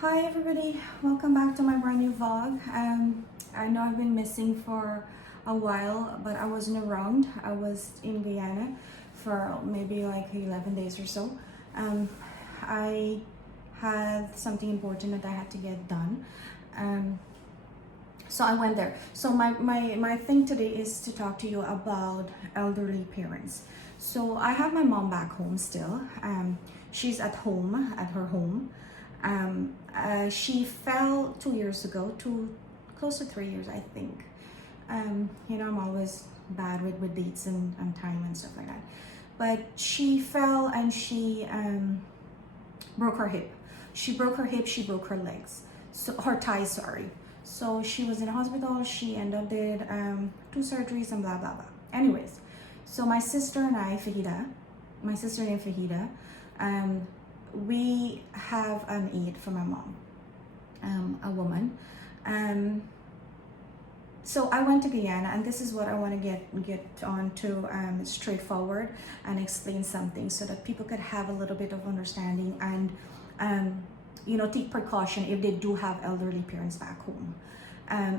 Hi everybody, welcome back to my brand new vlog. I know I've been missing for a while, but I wasn't around. I was in Guyana for maybe like 11 days or so. I had something important that I had to get done. So I went there. So my thing today is to talk to you about elderly parents. So I have my mom back home still. She's at home, at her home. She fell 2 years ago, close to 3 years, I think. I'm always bad with dates and time and stuff like that. But she fell and she broke her hip. She broke her hip, she broke her legs. So her thighs, sorry. So she was in the hospital, she ended up did 2 surgeries and blah blah blah. Anyways, so my sister and I, Fahida, my sister named Fahida, we have an aide for my mom, a woman. So I went to Guyana, and this is what I want to get on to straightforward and explain something so that people could have a little bit of understanding and take precaution if they do have elderly parents back home.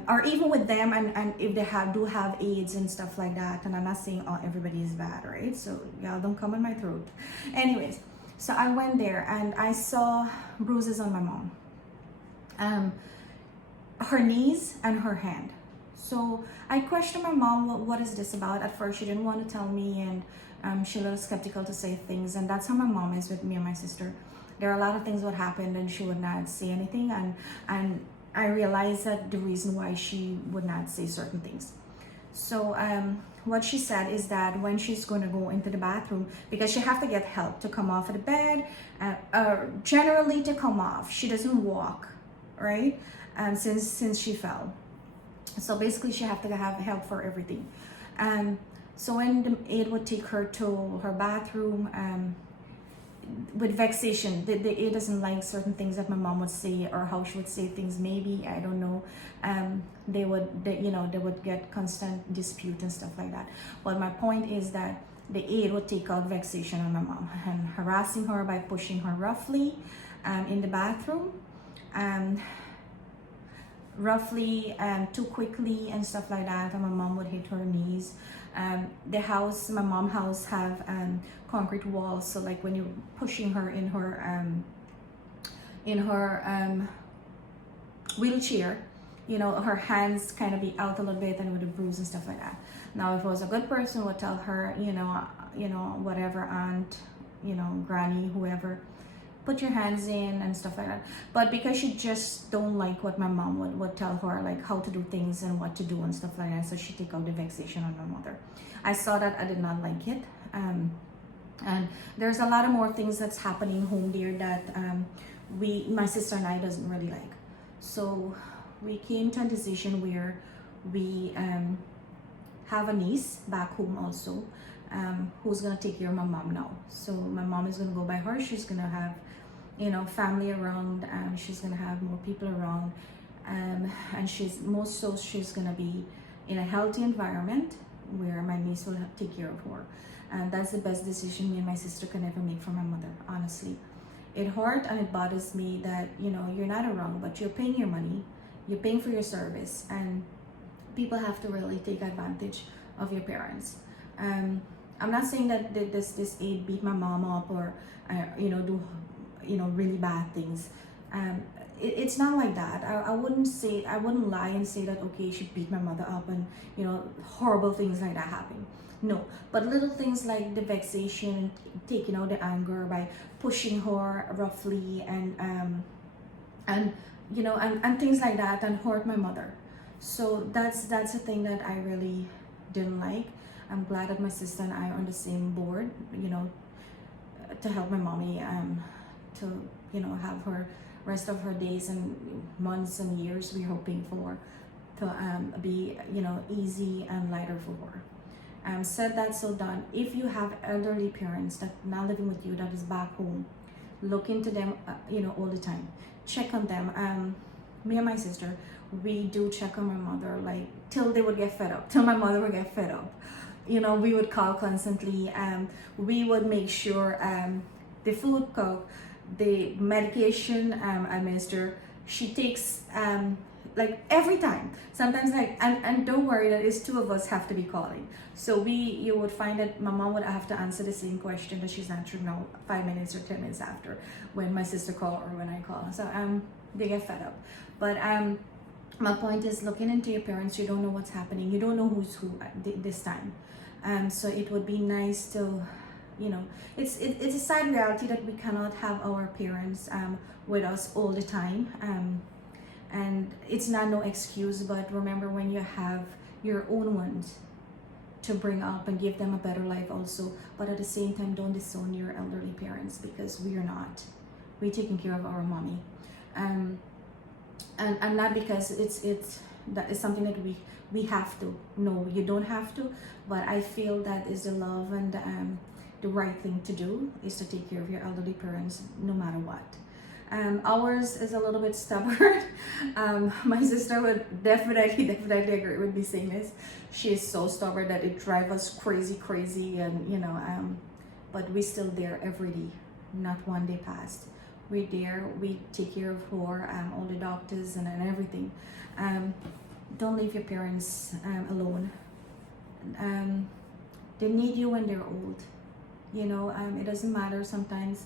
Or even with them, and if they do have aids and stuff like that. And I'm not saying everybody is bad, right? So y'all don't come in my throat. Anyways, so I went there and I saw bruises on my mom, her knees and her hand. So I questioned my mom, what is this about? At first she didn't want to tell me, and she was a little skeptical to say things, and that's how my mom is with me and my sister. There are a lot of things that happened and she would not say anything, and I realized that the reason why she would not say certain things. So what she said is that when she's going to go into the bathroom, because she have to get help to come off of the bed, generally to come off, she doesn't walk, right? Since she fell, so basically she have to have help for everything. So when the aide would take her to her bathroom, with vexation, the aide doesn't like certain things that my mom would say or how she would say things. Maybe I don't know. They would get constant dispute and stuff like that. But my point is that the aide would take out vexation on my mom and harassing her by pushing her roughly in the bathroom, roughly too quickly and stuff like that, and my mom would hit her knees. My mom's house have concrete walls, so like when you're pushing her in her wheelchair, her hands kind of be out a little bit and with a bruise and stuff like that. Now if it was a good person, would tell her, whatever, aunt, granny, whoever, put your hands in and stuff like that. But because she just don't like what my mom would tell her, like how to do things and what to do and stuff like that, so she take out the vexation on my mother. I saw that, I did not like it. And there's a lot of more things that's happening home there that my sister and I doesn't really like. So we came to a decision where we have a niece back home also, who's gonna take care of my mom now. So my mom is gonna go by her. She's gonna have family around, and she's gonna have more people around, and she's gonna be in a healthy environment where my niece will take care of her. And that's the best decision me and my sister can ever make for my mother, honestly. It hurt and it bothers me that you're not around, but you're paying your money, you're paying for your service, and people have to really take advantage of your parents. I'm not saying that this aide beat my mom up or do really bad things. It's not like that. I wouldn't lie and say that okay, she beat my mother up and horrible things like that happen. No, but little things like the vexation, taking out the anger by pushing her roughly and things like that, and hurt my mother. So that's the thing that I really didn't like. I'm glad that my sister and I are on the same board, to help my mommy to have her rest of her days and months and years we're hoping for to be easy and lighter for her. Said that, so done. If you have elderly parents that not living with you, that is back home, look into them all the time, check on them. Me and my sister, we do check on my mother, like till they would get fed up, till my mother would get fed up. We would call constantly. We would make sure the food cooked, the medication administer, she takes like every time. Sometimes like, and don't worry, that is two of us have to be calling. So you would find that my mom would have to answer the same question that she's answering now 5 minutes or 10 minutes after when my sister call or when I call. So they get fed up. But my point is, looking into your parents, you don't know what's happening. You don't know who's who at this time. So it would be nice to, you know, it's a sad reality that we cannot have our parents with us all the time. And it's not no excuse, but remember, when you have your own ones to bring up and give them a better life also, but at the same time, don't disown your elderly parents, because we are not. We're taking care of our mommy. And not because that is something that we have to. No, you don't have to, but I feel that is the love and the right thing to do, is to take care of your elderly parents no matter what. Ours is a little bit stubborn. My sister would definitely agree with me saying this. She is so stubborn that it drives us crazy, and you know, but we're still there every day. Not one day passed. We're there. We take care of her, all the doctors and everything. Don't leave your parents alone. They need you when they're old. You know, it doesn't matter sometimes.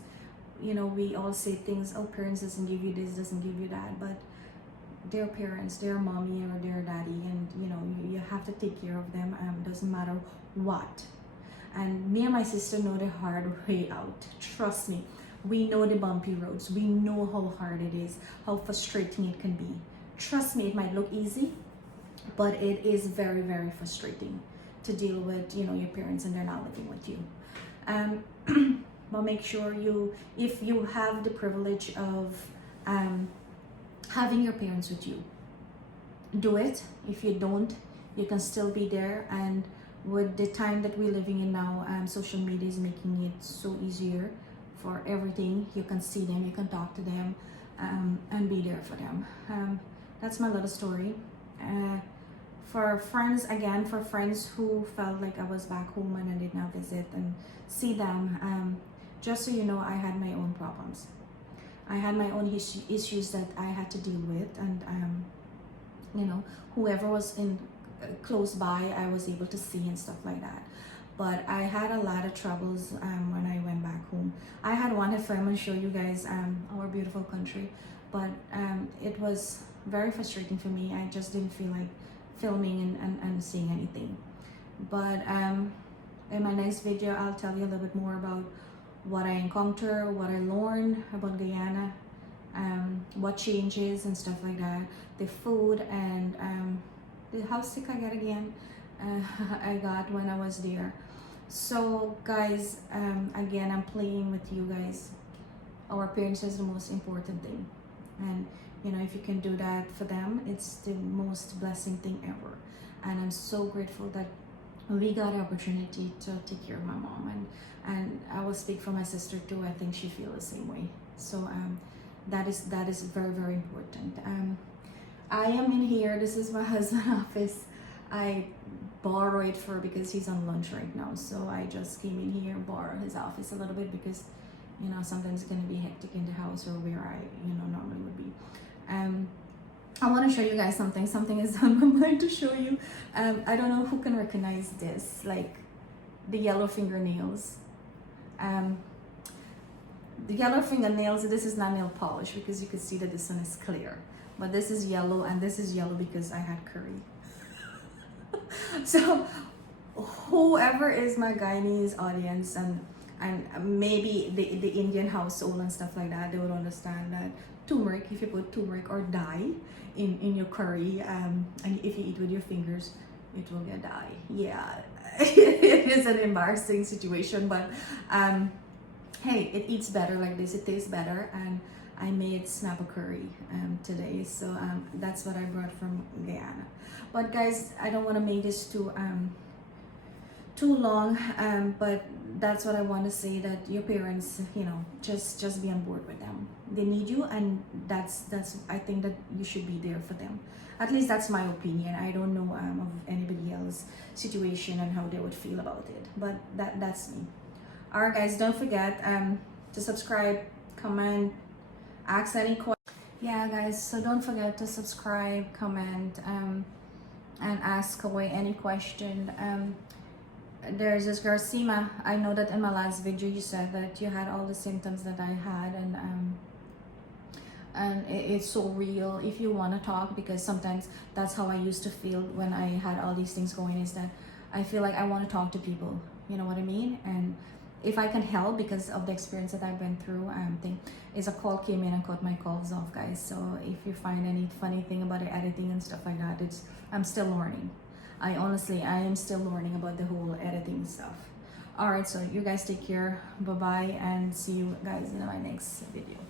You know, we all say things, oh, parents doesn't give you this, doesn't give you that, but their parents, their mommy or their daddy, and you know, you have to take care of them. Doesn't matter what. And me and my sister know the hard way out. Trust me, we know the bumpy roads. We know how hard it is, how frustrating it can be. Trust me, it might look easy, but it is very, very frustrating to deal with, you know, your parents and they're not living with you. But make sure if you have the privilege of having your parents with you, do it. If you don't, you can still be there. And with the time that we're living in now, social media is making it so easier for everything. You can see them, you can talk to them, and be there for them. That's my little story. For friends who felt like I was back home and I did not visit and see them, just so you know, I had my own problems. I had my own issues that I had to deal with, and you know, whoever was in close by, I was able to see and stuff like that. But I had a lot of troubles when I went back home. I had wanted to film and show you guys our beautiful country, but it was very frustrating for me. I just didn't feel like filming and seeing anything. But in my next video, I'll tell you a little bit more about what I encounter, what I learned about Guyana, what changes and stuff like that, the food, and how sick I got again. I got when I was there. So guys, again, I'm playing with you guys. Our parents is the most important thing, and you know, if you can do that for them, it's the most blessing thing ever. And I'm so grateful that we got the opportunity to take care of my mom, and I will speak for my sister too. I think she feels the same way. So that is very, very important. I am in here. This is my husband's office. I borrow it because he's on lunch right now. So I just came in here, borrow his office a little bit, because you know, sometimes it's gonna be hectic in the house or where I, you know, normally would be. I want to show you guys something. Something is on my mind to show you. I don't know who can recognize this, like the yellow fingernails. The yellow fingernails, this is not nail polish, because you can see that this one is clear. But this is yellow, and this is yellow because I had curry. So whoever is my Guyanese audience, and maybe the Indian household and stuff like that, they would understand that turmeric, if you put turmeric or dye in your curry, and if you eat with your fingers, it will get dye. Yeah, it is an embarrassing situation, but hey, it eats better like this. It tastes better, and I made snapper curry today, so that's what I brought from Guyana. But guys, I don't want to make this too long, but that's what I want to say, that your parents, you know, just be on board with them. They need you, and that's I think that you should be there for them. At least that's my opinion. I don't know of anybody else's situation and how they would feel about it, but that's me. Alright guys, don't forget to subscribe, comment, ask any questions. Yeah, guys, so don't forget to subscribe, comment, and ask away any question. There's this girl, Sima. I know that in my last video you said that you had all the symptoms that I had, and it's so real. If you want to talk, because sometimes that's how I used to feel when I had all these things going, is that I feel like I want to talk to people, you know what I mean? And if I can help, because of the experience that I've been through, thing is a call came in and cut my calls off, guys. So if you find any funny thing about the editing and stuff like that, I'm still learning. I am still learning about the whole editing stuff. All right, so you guys take care, bye bye, and see you guys in my next video.